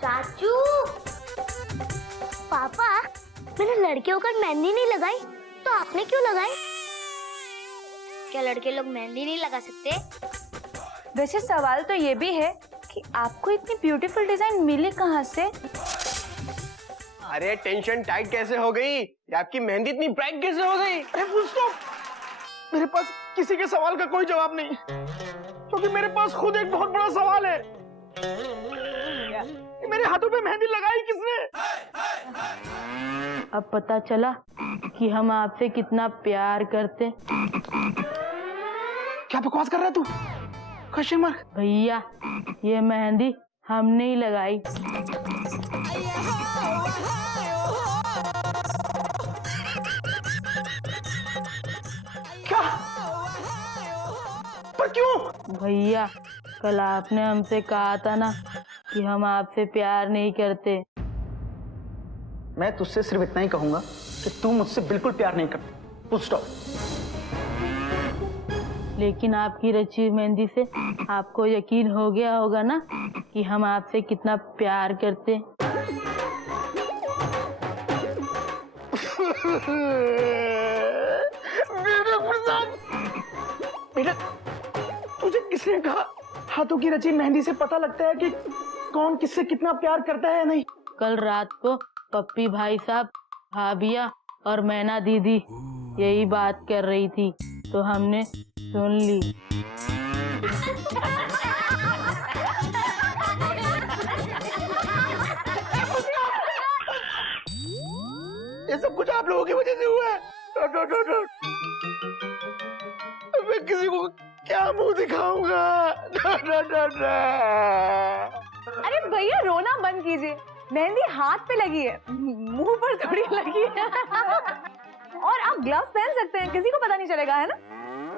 चाचू, पापा, मैंने लड़के होकर मेहंदी नहीं लगाई, तो आपने क्यों लगाई? क्या लड़के लोग मेहंदी नहीं लगा सकते? वैसे सवाल तो ये भी है कि आपको इतनी ब्यूटीफुल डिजाइन मिली कहाँ से? अरे टेंशन टाइट कैसे हो गई? या आपकी मेहंदी इतनी ब्राइट कैसे हो गई? अरे फुल स्टॉप। मेरे पास किसी के सवाल का कोई जवाब नहीं, क्योंकि मेरे पास खुद एक बहुत बड़ा सवाल है। मेरे हाथों पे मेहंदी लगाई किसने? अब पता चला कि हम आपसे कितना प्यार करते। क्या बकवास कर रहा है तू? Question mark. भैया, ये मेहंदी हमने ही लगाई। क्या? पर क्यों? भैया, कल आपने हमसे कहा था ना कि हम आपसे प्यार नहीं करते। मैं तुझसे सिर्फ इतना ही कहूंगा कि तू मुझसे बिल्कुल प्यार नहीं करती। Full stop. लेकिन आपकी रची मेहंदी से आपको यकीन हो गया होगा ना कि हम आपसे कितना प्यार करते। मेरा प्रसाद, बेटा, तुझे किसने कहा हाथों की रची मेहंदी से पता लगता है कि कौन किससे कितना प्यार करता है या नहीं? कल रात को पप्पी भाई साहब, भाभिया और मैना दीदी यही बात कर रही थी, तो हमने सुन ली। ये सब कुछ आप लोगों की वजह से हुआ है। मैं किसी को क्या मुंह दिखाऊंगा? अरे भैया, रोना बंद कीजिए। मेहंदी हाथ पे लगी है, मुंह पर थोड़ी लगी है। और आप ग्लव्स पहन सकते हैं, किसी को पता नहीं चलेगा, है ना?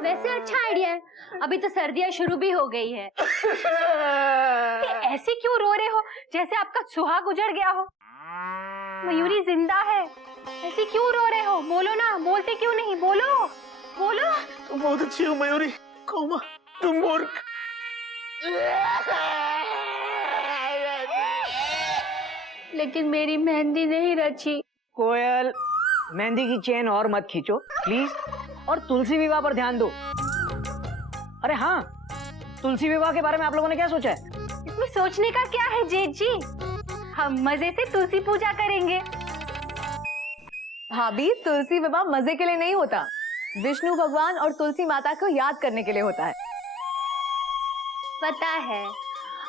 वैसे अच्छा आइडिया है। अभी तो सर्दियाँ शुरू भी हो गई है। ऐसे क्यों रो रहे हो जैसे आपका सुहाग उजड़ गया हो? मयूरी जिंदा है, ऐसे क्यों रो रहे हो? बोलो ना, बोलते क्यों नहीं? बोलो बोलो। तुम बहुत अच्छी हो मयूरी। कोमा, तुम मूर्ख। लेकिन मेरी मेहंदी नहीं रची। कोयल, मेहंदी की चेन और मत खींचो प्लीज, और तुलसी विवाह पर ध्यान दो। अरे हाँ, तुलसी विवाह के बारे में आप लोगों ने क्या सोचा है? इसमें सोचने का क्या है जेठ जी, हम मजे से तुलसी पूजा करेंगे। भाभी, तुलसी विवाह मजे के लिए नहीं होता, विष्णु भगवान और तुलसी माता को याद करने के लिए होता है। पता है,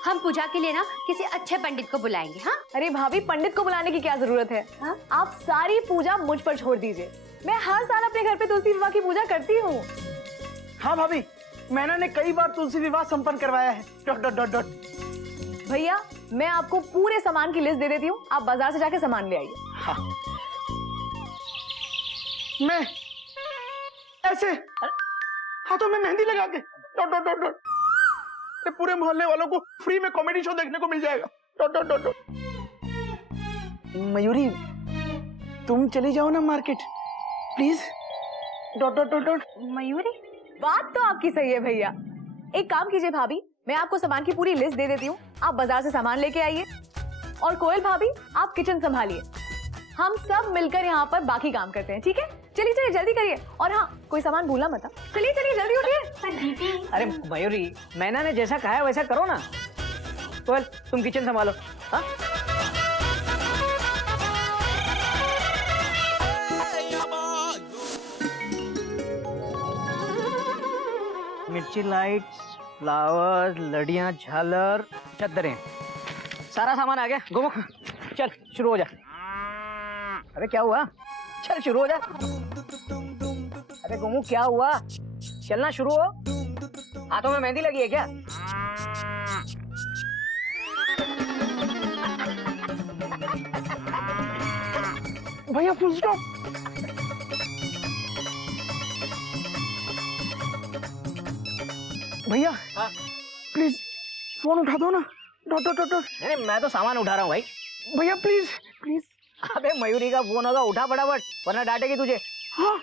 हम पूजा के लिए ना किसी अच्छे पंडित को बुलाएंगे। हाँ? अरे भाभी, पंडित को बुलाने की क्या जरूरत है? हाँ? आप सारी पूजा मुझ पर छोड़ दीजिए। मैं हर साल अपने घर पे तुलसी विवाह की पूजा करती हूँ। हाँ भाभी, मैंने ने कई बार तुलसी विवाह संपन्न करवाया है। भैया, मैं आपको पूरे सामान की लिस्ट दे देती हूँ, आप बाजार से जाके सामान ले आइए। हाँ। मैं ऐसे हाथों में मेहंदी लगा के पूरे मोहल्ले वालों को फ्री में कॉमेडी शो देखने को मिल जाएगा। मयूरी, तुम चली जाओ ना मार्केट प्लीज। मयूरी, बात तो आपकी सही है भैया। एक काम कीजिए भाभी, मैं आपको सामान की पूरी लिस्ट दे देती हूँ, आप बाजार से सामान लेके आइए। और कोयल भाभी, आप किचन संभालिए। हम सब मिलकर यहाँ पर बाकी काम करते हैं, ठीक है? चलिए चलिए, जल्दी करिए। और हाँ, कोई सामान भूलना मत। चलिए चलिए, जल्दी उठिए। अरे मयूरी, मैना ने जैसा कहा है वैसा करो ना। कोयल, तुम किचन संभालो। हाँ? मिर्ची लाइट्स, फ्लावर, लड़ियां, झालर, चद्दरें, सारा सामान आ गया। गोमू, चल शुरू हो जा। अरे क्या हुआ? चल शुरू हो जा। अरे गोमू, क्या हुआ? चलना शुरू हो। हाथों में मेहंदी लगी है क्या? भैया फुल स्टॉप। भैया प्लीज फोन उठा दो ना। नहीं, मैं तो सामान उठा रहा हूँ भाई। भैया प्लीज प्लीज। अबे मयूरी का फोन होगा, उठा फटाफट, वरना डांटेगी तुझे। हाँ,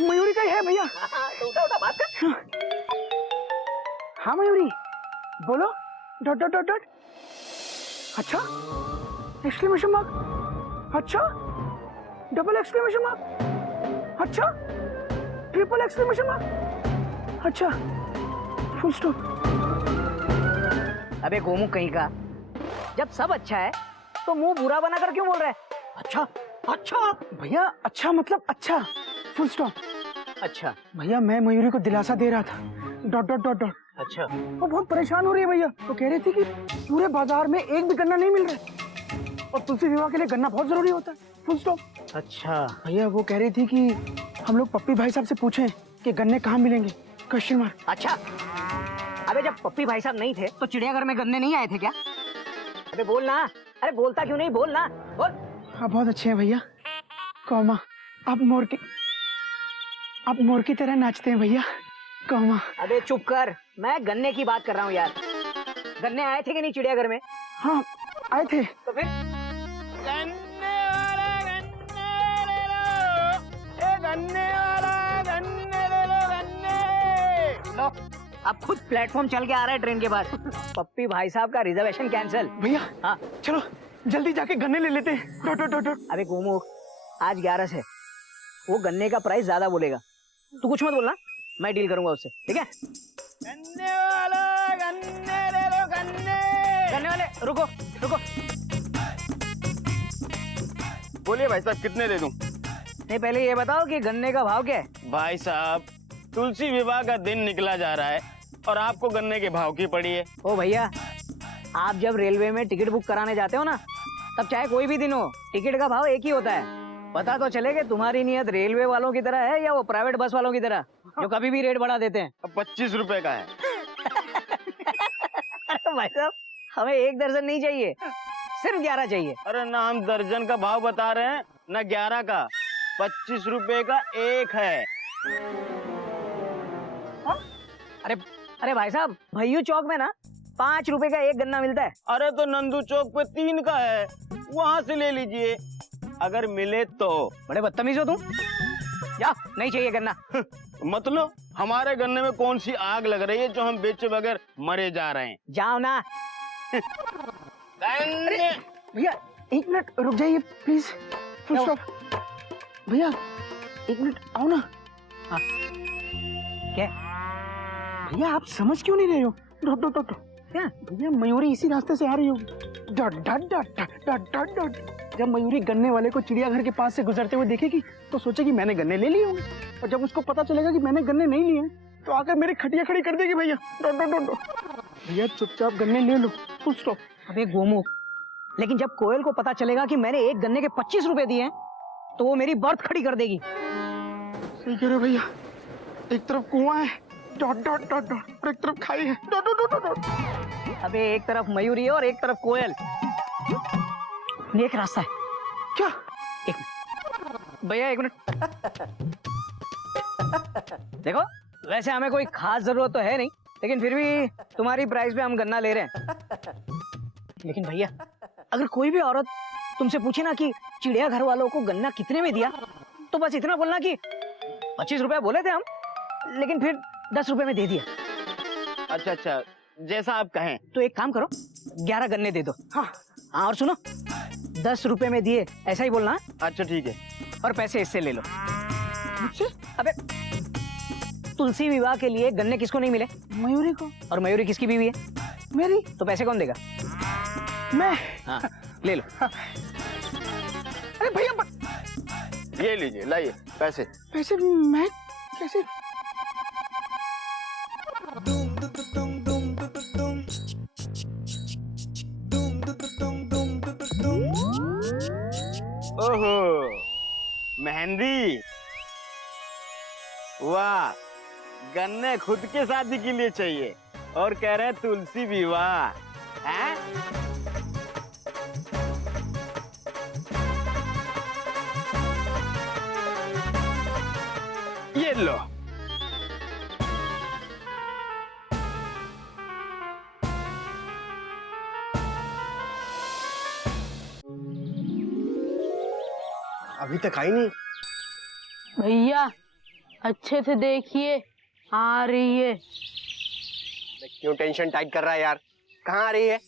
मयूरी का ही है भैया। मयूरी बोलो, डॉट डॉट डॉट डॉट। अच्छा, एक्सक्लेमेशन मार्क। अच्छा, डबल एक्सक्लेमेशन मार्क। अच्छा, ट्रिपल एक्सक्लेमेशन मार्क। अच्छा, फुल स्टॉप। अबे गोमू कहीं का, जब सब अच्छा है तो मुंह बुरा बनाकर क्यों बोल रहा है? अच्छा अच्छा भैया अच्छा मतलब अच्छा, फुल स्टॉप। अच्छा भैया मैं मयूरी को दिलासा दे रहा था, डॉट डॉट डॉट डॉट। अच्छा। वो बहुत परेशान हो रही है भैया, तो कह रही थी कि पूरे बाजार में एक भी गन्ना नहीं मिल रहा है और तुलसी विवाह के लिए गन्ना बहुत जरूरी होता है, फुल स्टॉप। अच्छा भैया वो कह रही थी कि हम लोग पप्पी भाई साहब से पूछें कि गन्ने कहाँ मिलेंगे, क्वेश्चन मार्क। अच्छा। अबे जब पप्पी भाई साहब नहीं थे तो चिड़ियाघर में गन्ने नहीं आए थे क्या? अबे बोल ना, अरे बोलता क्यों नहीं, बोल ना, बोल। आप बहुत अच्छे हैं भैया, कौमा आप मोर की तरह नाचते हैं भैया, कौमा। अबे चुप कर, मैं गन्ने की बात कर रहा हूँ यार। गन्ने आए थे कि नहीं चिड़ियाघर में? हाँ आए थे। तो फिर गन्ने वाला गन्ने ले लो, ए गन्ने वाला गन्ने ले लो, गन्ने लो। अब खुद प्लेटफॉर्म चल के आ रहा है ट्रेन के पास। पप्पी भाई साहब का रिजर्वेशन कैंसिल। भैया हाँ चलो जल्दी जाके गन्ने ले लेते हैं, डॉट डॉट डॉट डॉट। अबे गोमुख, आज 11 से वो गन्ने का प्राइस ज्यादा बोलेगा, तू कुछ मत बोलना, मैं डील करूंगा उससे, ठीक है? गन्ने वाला गन्ने ले लो, गन्ने। गन्ने वाले रुको रुको। बोलिए भाई साहब कितने दे दूं? नहीं पहले ये बताओ कि गन्ने का भाव क्या है? भाई साहब तुलसी विवाह का दिन निकला जा रहा है और आपको गन्ने के भाव की पड़ी है। ओ भैया, आप जब रेलवे में टिकट बुक कराने जाते हो ना, तब चाहे कोई भी दिन हो, टिकट का भाव एक ही होता है। पता तो चले कि तुम्हारी नियत रेलवे वालों की तरह है या वो प्राइवेट बस वालों की तरह जो कभी भी रेट बढ़ा देते हैं। अब 25 रुपए का है। अरे भाई साहब, हमें एक दर्जन नहीं चाहिए, सिर्फ 11 चाहिए। अरे ना हम दर्जन का भाव बता रहे हैं ना 11 का, 25 रुपए का एक है। अरे अरे भाई साहब, भैयू चौक में ना 5 रुपए का एक गन्ना मिलता है। अरे तो नंदू चौक पे 3 का है, वहाँ से ले लीजिए अगर मिले तो। बड़े बदतमीज हो तुम, जा, नहीं चाहिए गन्ना। मतलब हमारे गन्ने में कौन सी आग लग रही है जो हम बेचे बगैर मरे जा रहे हैं? जाओ ना। गन्ने। भैया एक मिनट रुक जाइए प्लीज, फुल स्टॉप। भैया एक मिनट आओ ना। हाँ। क्या? भैया आप समझ क्यों नहीं रहे हो, डॉट डॉट डॉट। क्या? भैया मयूरी इसी रास्ते से आ रही होगी, dot dot dot dot dot dot. जब मयूरी गन्ने वाले को चिड़ियाघर के पास से गुजरते हुए देखेगी तो सोचेगी मैंने गन्ने ले लिए होंगे, और जब उसको पता चलेगा कि मैंने गन्ने नहीं लिए तो आकर मेरी खटिया खड़ी कर देगी भैया, डॉट डॉट डॉट डॉट। भैया चुपचाप गन्ने ले लो, फुल स्टॉप। अबे गोमुख, लेकिन जब कोयल को पता चलेगा कि मैंने एक गन्ने के 25 रुपए दिए हैं, तो वो मेरी बर्थ खड़ी कर देगी। सही कह रहे हो भैया, एक तरफ कुआं है, डॉट डॉट डॉट डॉट, और एक तरफ खाई है, डॉट डॉट डॉट डॉट। अबे एक तरफ मयूरी है और एक तरफ कोयल, एक रास्ता है। क्या? एक मिनट भैया, एक मिनट। देखो वैसे हमें कोई खास जरूरत तो है नहीं, लेकिन फिर भी तुम्हारी प्राइस पे हम गन्ना ले रहे हैं। लेकिन भैया, अगर कोई भी औरत तुमसे पूछे ना कि चिड़ियाघर वालों को गन्ना कितने में दिया, तो बस इतना बोलना कि 25 रुपए बोले थे हम, लेकिन फिर 10 रुपए में दे दिया। अच्छा अच्छा, जैसा आप कहें। तो एक काम करो, 11 गन्ने दे दो। हाँ हाँ, और सुनो, 10 रुपए में दिए ऐसा ही बोलना। अच्छा ठीक है। और पैसे इससे ले लो। मुझसे? अबे तुलसी विवाह के लिए गन्ने किसको नहीं मिले? मयूरी को। और मयूरी किसकी बीवी है? मेरी। तो पैसे कौन देगा? मैं। हाँ ले लो। अरे भैया ये लीजिए, लाइए पैसे। पैसे मैं कैसे? ओहो, मेहंदी, वाह, गन्ने खुद के शादी के लिए चाहिए और कह रहे हैं तुलसी विवाह है। ये लो। अभी तक आई नहीं। भैया अच्छे से देखिए, आ रही है। क्यों टेंशन टाइट कर रहा है यार? कहाँ आ रही है?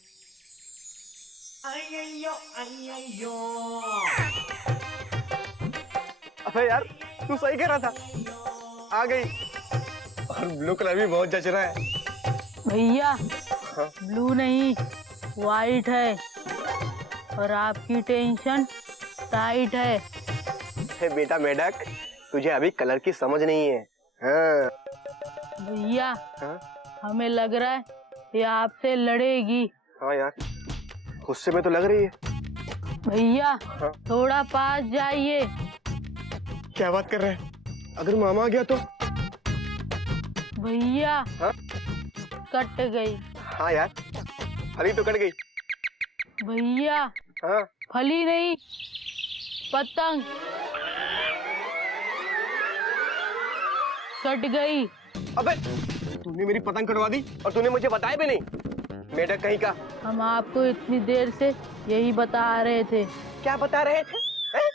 अबे यार तू सही कह रहा था, आ गई। और ब्लू कलर भी बहुत जच रहा है। भैया हाँ? ब्लू नहीं वाइट है और आपकी टेंशन टाइट है। हे बेटा मेढक, तुझे अभी कलर की समझ नहीं है। हाँ। भैया हाँ? हमें लग रहा है ये आपसे लड़ेगी। हाँ यार, गुस्से में तो लग रही है। भैया हाँ? थोड़ा पास जाइए। क्या बात कर रहे हैं? अगर मामा आ गया तो? भैया हाँ? कट गई। हाँ यार, फली तो कट गई। भैया हाँ? फली नहीं पतंग कट गई। अबे तूने मेरी पतंग कटवा दी और तूने मुझे बताया भी नहीं। मेढक कहीं का। हम आपको इतनी देर से यही बता रहे थे। क्या बता रहे थे? हैं?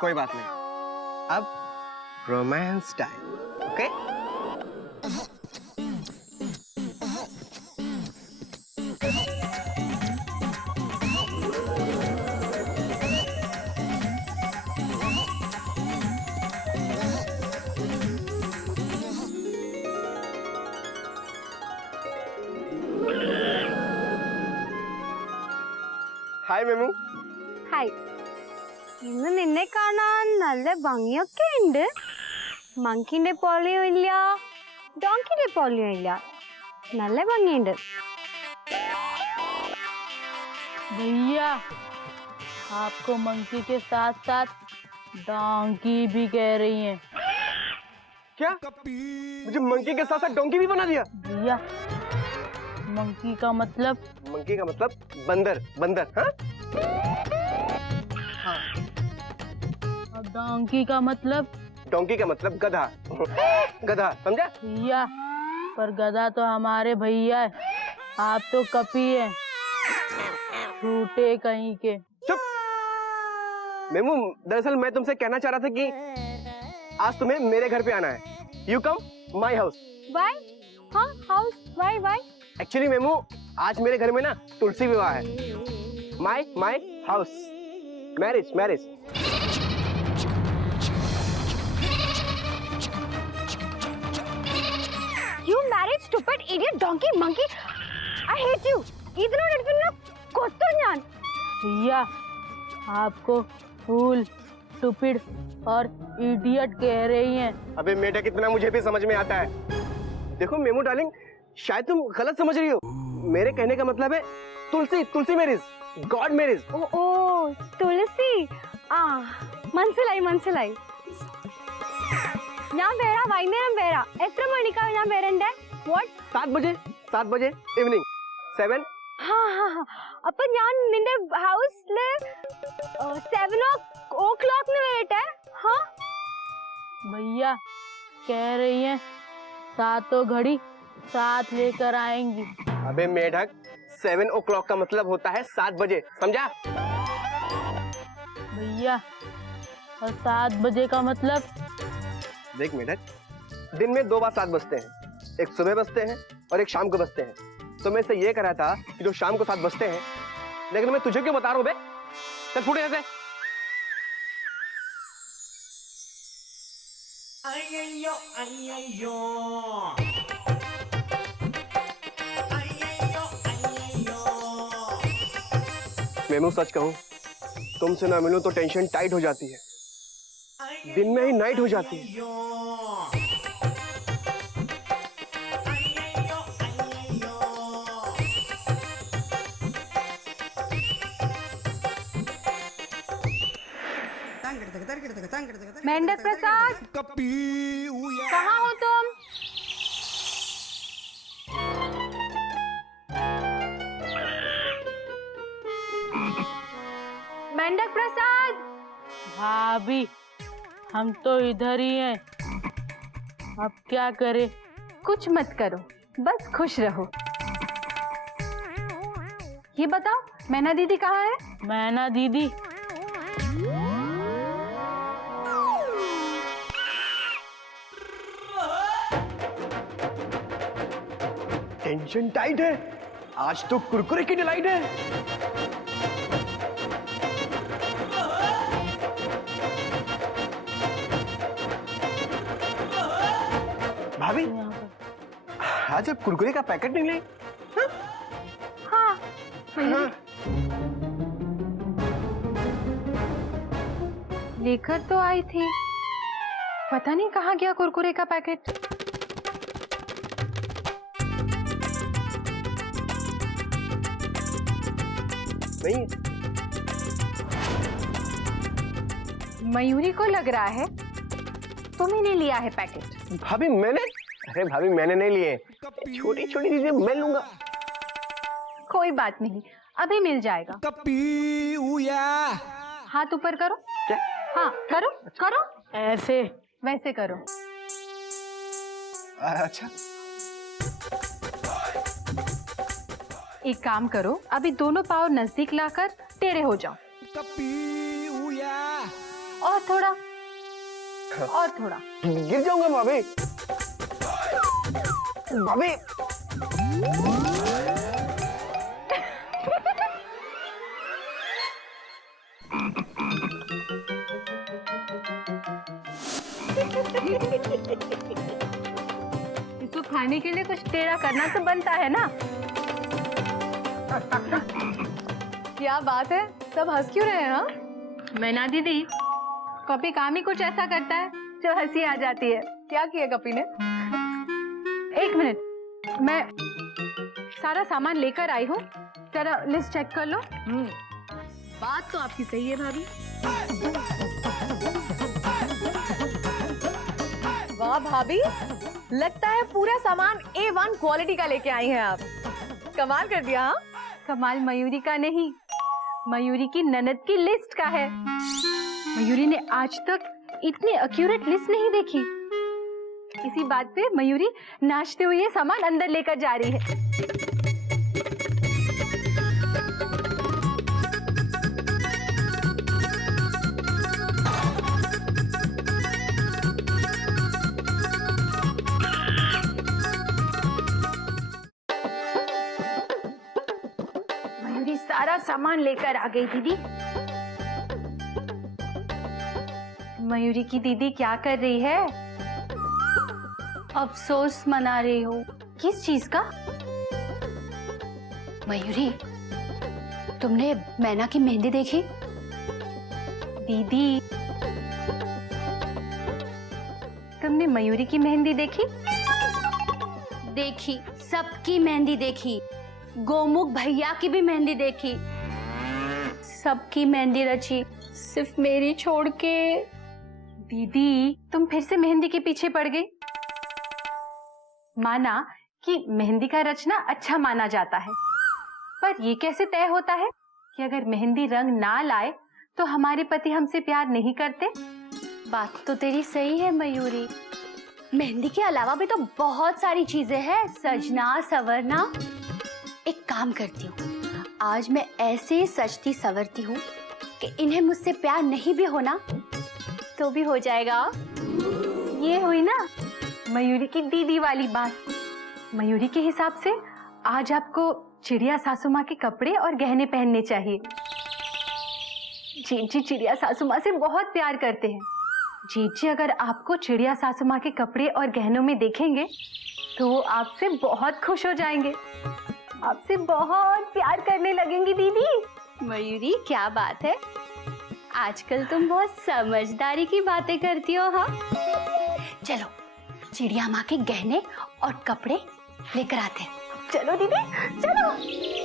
कोई बात नहीं, अब romance time. Okay? Hi MEMU. Hi, ഇന്ന് നിന്നെ കാണാൻ നല്ല ഭംഗിയൊക്കെ ഉണ്ട്. മങ്കിന്റെ പോലെയും ഇല്ല, ഡോങ്കിന്റെ പോലെയും ഇല്ല. നല്ല ഭംഗിയുണ്ട്. भैया आपको मंकी के साथ साथ डोंकी भी कह रही हैं। क्या? मुझे मंकी के साथ साथ डोंकी भी बना दिया? भैया मंकी का मतलब मंकी का मतलब बंदर। बंदर? हाँ? और डोंकी का मतलब? डोंकी का मतलब गधा। गधा, समझा? भैया पर गधा तो हमारे भैया है, आप तो कपी है, झूठे कहीं के। चुप। मेमू, दरअसल मैं तुमसे कहना चाह रहा था कि आज तुम्हें मेरे घर पे आना है। You come my house. Why? हाँ, house. Why? एक्चुअली मेमू, आज मेरे घर में ना तुलसी विवाह है। My house. Marriage. You married stupid idiot donkey monkey. I hate you. ഇതിനോട് കൊത്തു ഞാൻ. भैया आपको फूल स्टूपिड और इडियट कह रही हैं। अबे मेढक, इतना मुझे भी समझ में आता है। देखो मेमू डार्लिंग, शायद तुम गलत समझ रही हो। मेरे कहने का मतलब है तुलसी मैरिज, गॉड मैरिज। ഓ തുളസി. ആ മനസ്സിലായി. ഞാൻ വരാം, വൈകുന്നേരം വരാം. എത്ര മണിക്കാണ് ഞാൻ വരണ്ടേ? What? 7 बजे इवनिंग 7। हाँ. അപ്പൊ ഞാൻ നിന്റെ ഹൗസില് 7 o'clock വരട്ടെ? हाँ? भैया कह रही हैं सातों घड़ी साथ लेकर आएंगी। अबे मेढक, 7 o'clock का मतलब होता है 7 बजे, समझा? भैया और 7 बजे का मतलब? देख मेढक, दिन में 2 बार 7 बजते हैं। एक सुबह बजते हैं और एक शाम को बजते हैं। तो मैं इससे ये कह रहा था कि जो शाम को 7 बजते हैं, लेकिन मैं तुझे क्यों बता रहा हूँ बे? चल फुट यहाँ से। मेमू, सच कहूं, तुमसे ना मिलूं तो टेंशन टाइट हो जाती है, दिन में ही नाइट हो जाती है। मेंढक प्रसाद, कहाँ हो तुम? मेंढक प्रसाद. भाभी हम तो इधर ही हैं, अब क्या करें? कुछ मत करो, बस खुश रहो। ये बताओ, मैना दीदी कहाँ है? मैना दीदी टेंशन टाइट है, आज तो कुरकुरे की डिलाइट है। भाभी, आज आप कुरकुरे का पैकेट नहीं ले? हाँ हाँ। लेकर तो आई थी, पता नहीं कहाँ गया कुरकुरे का पैकेट। नहीं, मयूरी को लग रहा है तुम्ही ने लिया है पैकेट। भाभी मैंने, अरे भाभी मैंने नहीं लिए, छोटी छोटी चीजें मैं लूंगा। कोई बात नहीं, अभी मिल जाएगा। हाथ ऊपर करो। क्या? हाँ करो करो, ऐसे वैसे करो। अच्छा, एक काम करो, अभी दोनों पाँव नजदीक लाकर टेढ़े हो जाओ। और थोड़ा, और थोड़ा। गिर जाऊंगा भाभी। भाभी इसको खाने के लिए कुछ टेढ़ा करना तो बनता है ना। क्या बात है, सब हंस क्यों रहे हैं? हाँ, मैना दीदी, कॉपी काम ही कुछ ऐसा करता है जो हंसी आ जाती है। क्या किया कपी ने? एक मिनट, मैं सारा सामान लेकर आई हूँ, जरा लिस्ट चेक कर लो। बात तो आपकी सही है भाभी। वाह भाभी, लगता है पूरा सामान A1 क्वालिटी का लेके आई हैं आप। कमाल कर दिया। हाँ, कमाल मयूरी का नहीं, मयूरी की ननद की लिस्ट का है। मयूरी ने आज तक इतनी एक्यूरेट लिस्ट नहीं देखी। इसी बात पे मयूरी नाचते हुए ये सामान अंदर लेकर जा रही है। मयूरी सारा सामान लेकर आ गई दीदी। मयूरी की दीदी क्या कर रही है? अफसोस मना रही हो। किस चीज का? मयूरी, तुमने मैना की मेहंदी देखी? दीदी, तुमने मयूरी की मेहंदी देखी? देखी, सबकी मेहंदी देखी, गोमुख भैया की भी मेहंदी देखी, सबकी मेहंदी रची, सिर्फ मेरी छोड़ के। दीदी, तुम फिर से मेहंदी के पीछे पड़ गई। माना कि मेहंदी का रचना अच्छा माना जाता है, पर ये कैसे तय होता है कि अगर मेहंदी रंग ना लाए तो हमारे पति हमसे प्यार नहीं करते? बात तो तेरी सही है मयूरी, मेहंदी के अलावा भी तो बहुत सारी चीजें हैं, सजना संवरना। एक काम करती हूँ, आज मैं ऐसे सजती संवरती हूँ कि इन्हें मुझसे प्यार नहीं भी होना तो भी हो जाएगा। ये हुई ना मयूरी की दीदी वाली बात। मयूरी के हिसाब से आज आपको चिड़िया सासू माँ के कपड़े और गहने पहनने चाहिए। जीत जी चिड़िया सासू माँ से बहुत प्यार करते हैं। जीत जी अगर आपको चिड़िया सासू माँ के कपड़े और गहनों में देखेंगे तो वो आपसे बहुत खुश हो जाएंगे, आपसे बहुत प्यार करने लगेंगी। दीदी मयूरी, क्या बात है, आजकल तुम बहुत समझदारी की बातें करती हो। हाँ, चलो चिड़िया माँ के गहने और कपड़े लेकर आते हैं। चलो दीदी, चलो।